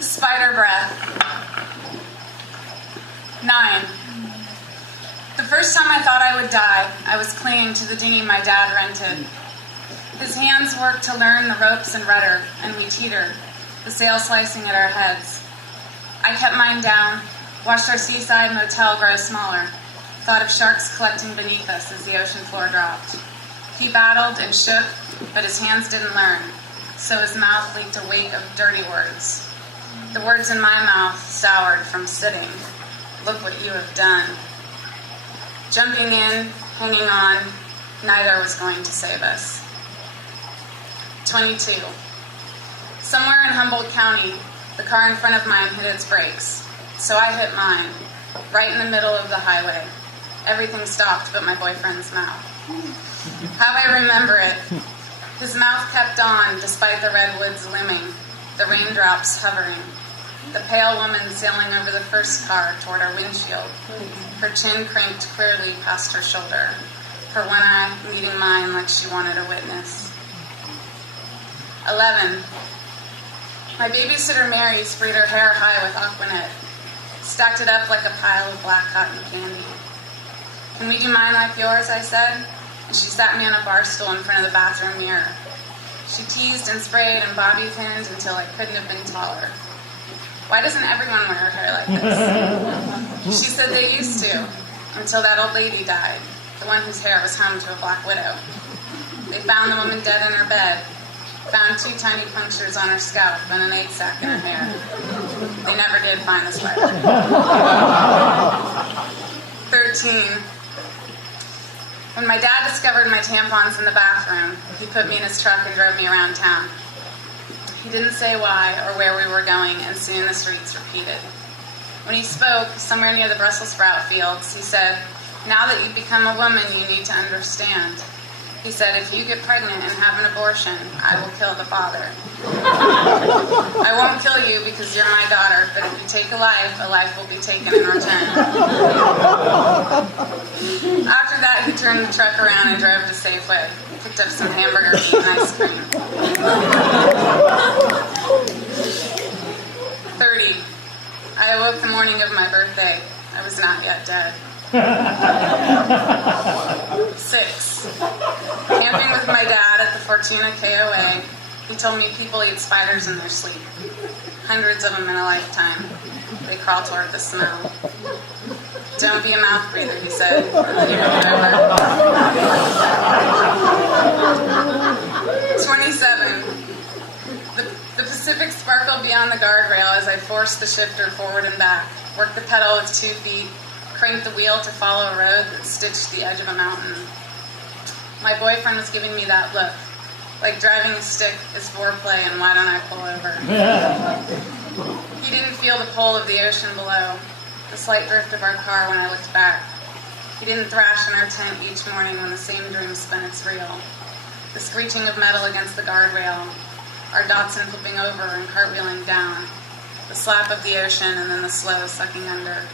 Spider breath. 9. The first time I thought I would die, I was clinging to the dinghy my dad rented. His hands worked to learn the ropes and rudder, and we teetered, the sail slicing at our heads. I kept mine down, watched our seaside motel grow smaller, thought of sharks collecting beneath us as the ocean floor dropped. He battled and shook, but his hands didn't learn, so his mouth leaked a wake of dirty words. The words in my mouth soured from sitting. Look what you have done. Jumping in, hanging on, neither was going to save us. 22. Somewhere in Humboldt County, the car in front of mine hit its brakes, so I hit mine, right in the middle of the highway. Everything stopped but my boyfriend's mouth. How I remember it. His mouth kept on despite the redwoods looming, the raindrops hovering, the pale woman sailing over the first car toward our windshield, her chin cranked clearly past her shoulder, her one eye meeting mine like she wanted a witness. 11. My babysitter Mary sprayed her hair high with Aquanet, stacked it up like a pile of black cotton candy. Can we do mine like yours, I said, and she sat me on a bar stool in front of the bathroom mirror. She teased and sprayed and bobby pinned until I couldn't have been taller. Why doesn't everyone wear her hair like this? She said they used to, until that old lady died, the one whose hair was home to a black widow. They found the woman dead in her bed, found 2 tiny punctures on her scalp and an 8 sack in her hair. They never did find the spider. 13. When my dad discovered my tampons in the bathroom, he put me in his truck and drove me around town. He didn't say why or where we were going, and soon the streets repeated. When he spoke, somewhere near the Brussels sprout fields, he said, "Now that you've become a woman, you need to understand." He said, "If you get pregnant and have an abortion, I will kill the father. I won't kill you because you're my daughter, but if you take a life will be taken in return." After that, he turned the truck around and drove to Safeway, picked up some hamburger meat and ice cream. 30. I awoke the morning of my birthday. I was not yet dead. 6. Camping with my dad at the Fortuna KOA, he told me people eat spiders in their sleep. Hundreds of them in a lifetime. They crawl toward the smell. Don't be a mouth breather, he said. And then he moved over. 27. The Pacific sparkled beyond the guardrail as I forced the shifter forward and back, worked the pedal with 2 feet, cranked the wheel to follow a road that stitched the edge of a mountain. My boyfriend was giving me that look, like driving a stick is foreplay and why don't I pull over? He didn't feel the pull of the ocean below, the slight drift of our car when I looked back. He didn't thrash in our tent each morning when the same dream spun its reel. The screeching of metal against the guardrail, our Datsun flipping over and cartwheeling down, the slap of the ocean and then the slow sucking under.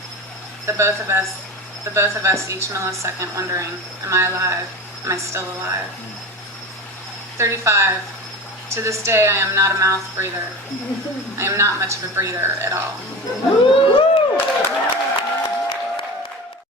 The both of us each millisecond wondering, am I alive? Am I still alive? 35. To this day, I am not a mouth breather. I am not much of a breather at all.